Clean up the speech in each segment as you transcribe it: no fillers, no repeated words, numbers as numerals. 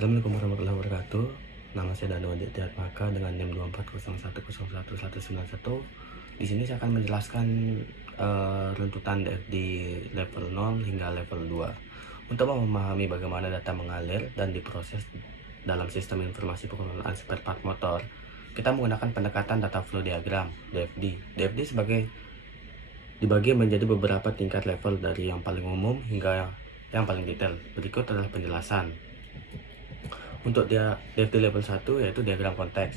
Assalamualaikum warahmatullahi wabarakatuh. Nama saya Danu Aditya Atmaka dengan NIM 2401011191. Di sini saya akan menjelaskan runtutan DFD level 0 hingga level 2. Untuk memahami bagaimana data mengalir dan diproses dalam sistem informasi pengelolaan spare part motor, kita menggunakan pendekatan data flow diagram DFD. DFD dibagi menjadi beberapa tingkat level dari yang paling umum hingga yang paling detail. Berikut adalah penjelasan. Untuk DFD level 1 yaitu diagram konteks.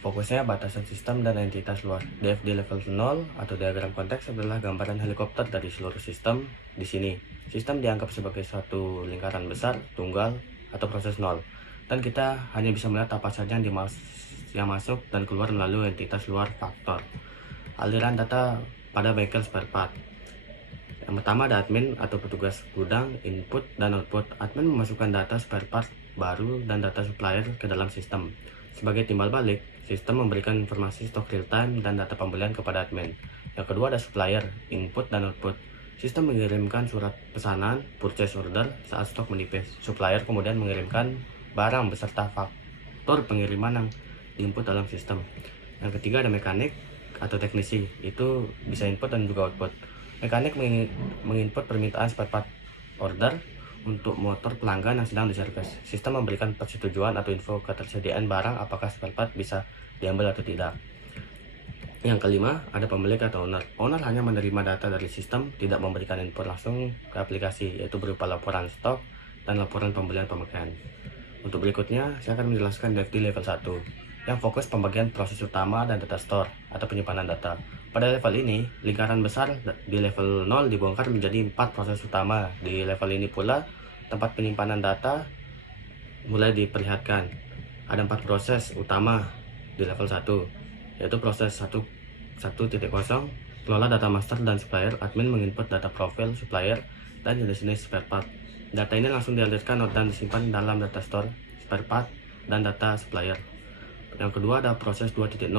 Fokusnya batasan sistem dan entitas luar. DFD level 0 atau diagram konteks adalah gambaran helikopter dari seluruh sistem. Di sini, sistem dianggap sebagai suatu lingkaran besar, tunggal, atau proses nol. Dan kita hanya bisa melihat apa saja yang masuk dan keluar melalui entitas luar faktor. Aliran data pada bengkel spare part. Yang pertama ada admin atau petugas gudang, input dan output. Admin memasukkan data spare part baru dan data supplier ke dalam sistem. Sebagai timbal balik, sistem memberikan informasi stok real time dan data pembelian kepada admin. Yang kedua ada supplier, input dan output. Sistem mengirimkan surat pesanan, purchase order saat stok menipis. Supplier kemudian mengirimkan barang beserta faktur pengiriman yang diinput dalam sistem. Yang ketiga ada mekanik atau teknisi, itu bisa input dan juga output. Mekanik menginput permintaan spare part order untuk motor pelanggan yang sedang diservis. Sistem memberikan persetujuan atau info ketersediaan barang, apakah spare part bisa diambil atau tidak. Yang kelima ada pemilik atau owner. Owner hanya menerima data dari sistem, tidak memberikan input langsung ke aplikasi, yaitu berupa laporan stok dan laporan pembelian pemakaian. Untuk berikutnya saya akan menjelaskan DFD level 1 yang fokus pembagian proses utama dan data store atau penyimpanan data. Pada level ini, lingkaran besar di level 0 dibongkar menjadi 4 proses utama. Di level ini pula, tempat penyimpanan data mulai diperlihatkan. Ada 4 proses utama di level 1, yaitu proses 1.0, kelola data master dan supplier. Admin menginput data profil supplier dan jenis-jenis spare part. Data ini langsung dialirkan dan disimpan dalam data store, spare part, dan data supplier. Yang kedua ada proses 2.0,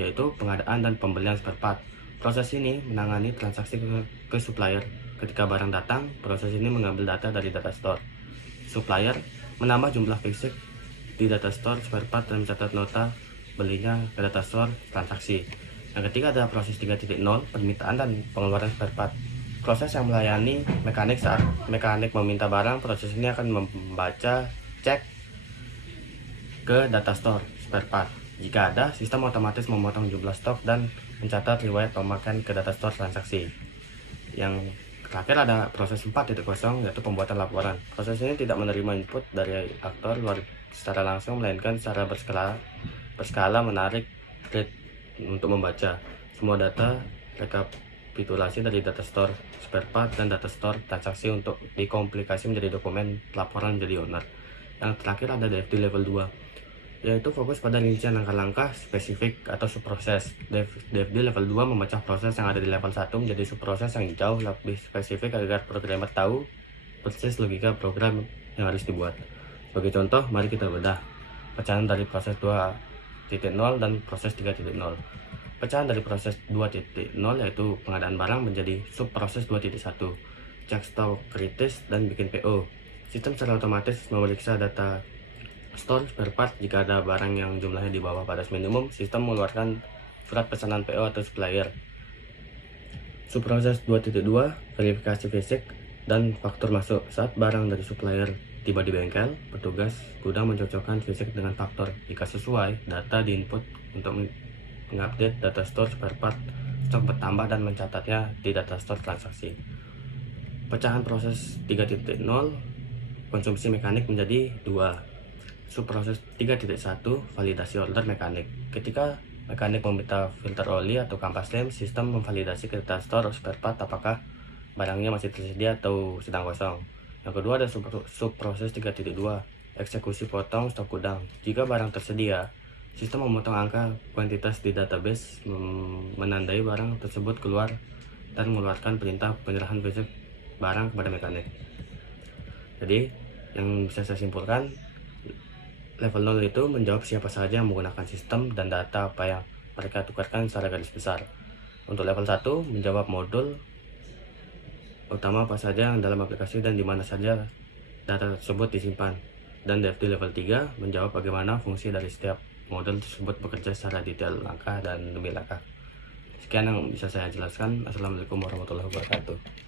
yaitu pengadaan dan pembelian spare part. Proses ini menangani transaksi ke supplier. Ketika barang datang, proses ini mengambil data dari data store. Supplier menambah jumlah fisik di data store spare part dan mencatat nota belinya ke data store transaksi. Yang ketiga ada proses 3.0, permintaan dan pengeluaran spare part. Proses yang melayani mekanik saat mekanik meminta barang. Proses ini akan membaca cek ke data store spare part. Jika ada, sistem otomatis memotong jumlah stok dan mencatat riwayat pemakaian ke data store transaksi. Yang terakhir ada proses 4.0, yaitu pembuatan laporan. Proses ini tidak menerima input dari aktor luar secara langsung, melainkan secara berskala menarik read untuk membaca semua data rekapitulasi dari data store spare part dan data store transaksi untuk dikomplikasi menjadi dokumen laporan menjadi owner. Yang terakhir ada DFD level 2, yaitu fokus pada rincian langkah-langkah spesifik atau subproses. DFD level 2 memecah proses yang ada di level 1 menjadi subproses yang jauh lebih spesifik agar programmer tahu persis logika program yang harus dibuat. Sebagai contoh, mari kita bedah pecahan dari proses 2.0 dan proses 3.0. Pecahan dari proses 2.0 yaitu pengadaan barang menjadi subproses 2.1, cek stok kritis dan bikin PO. Sistem secara otomatis memeriksa data store spare part. Jika ada barang yang jumlahnya di bawah batas minimum, sistem mengeluarkan surat pesanan PO atau supplier. Subproses 2.2, verifikasi fisik dan faktur masuk. Saat barang dari supplier tiba di bengkel, petugas gudang mencocokkan fisik dengan faktur. Jika sesuai, data diinput untuk mengupdate data store spare part, stok bertambah dan mencatatnya di data store transaksi. Pecahan proses 3.0, konsumsi mekanik menjadi 2. Subproses 3.1, validasi order mekanik. Ketika mekanik meminta filter oli atau kampas lem, sistem memvalidasi ke data store spare part apakah barangnya masih tersedia atau sedang kosong. Yang kedua ada subproses 3.2, eksekusi potong stok gudang. Jika barang tersedia, sistem memotong angka kuantitas di database, menandai barang tersebut keluar dan mengeluarkan perintah penyerahan fisik barang kepada mekanik. Jadi yang bisa saya simpulkan, level 0 itu menjawab siapa saja yang menggunakan sistem dan data apa yang mereka tukarkan secara garis besar. Untuk level 1 menjawab modul utama apa saja yang dalam aplikasi dan di mana saja data tersebut disimpan. Dan DFD level 3 menjawab bagaimana fungsi dari setiap model tersebut bekerja secara detail, langkah dan demi langkah. Sekian yang bisa saya jelaskan. Assalamualaikum warahmatullahi wabarakatuh.